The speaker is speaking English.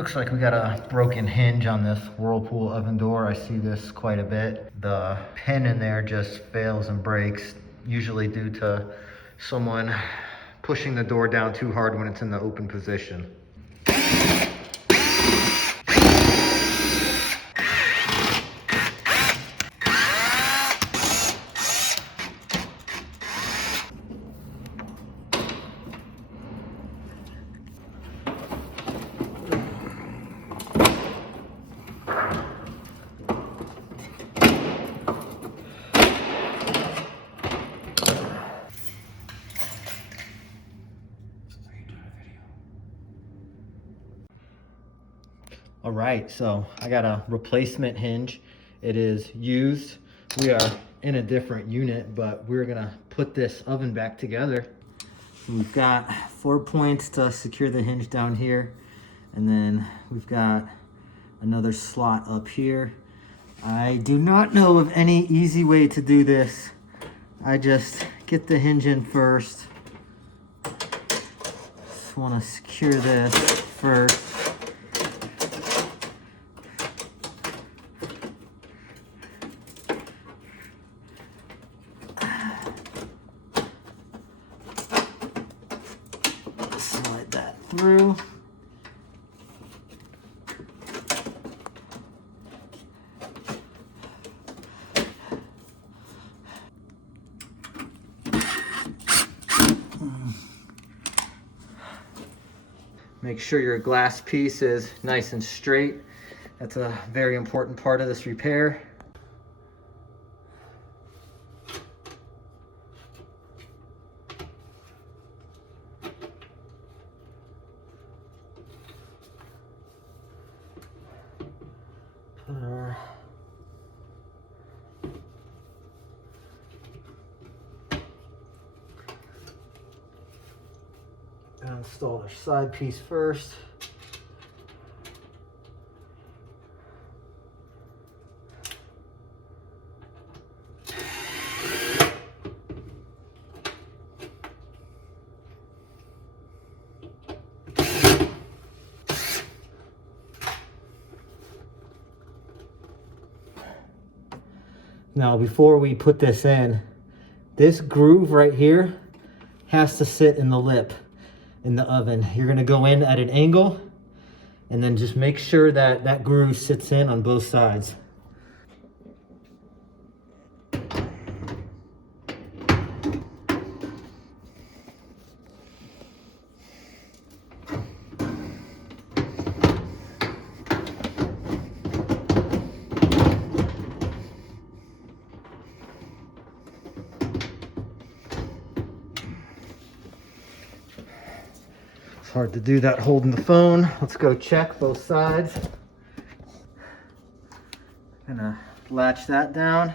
Looks like we got a broken hinge on this Whirlpool oven door. I see this quite a bit. The pin in there just fails and breaks, usually due to someone pushing the door down too hard when it's in the open position. All right, so I got a replacement hinge. It is used. We are in a different unit, but we're gonna put this oven back together. We've got 4 points to secure the hinge down here, and then we've got another slot up here. I do not know of any easy way to do this. I just get the hinge in first. Just wanna secure this first. Slide that through. Make sure your glass piece is nice and straight. That's a very important part of this repair. Install the side piece first. Now, before we put this in, this groove right here has to sit in the lip in the oven. You're gonna go in at an angle and then just make sure that that groove sits in on both sides. It's hard to do that holding the phone. Let's go check both sides. Gonna latch that down,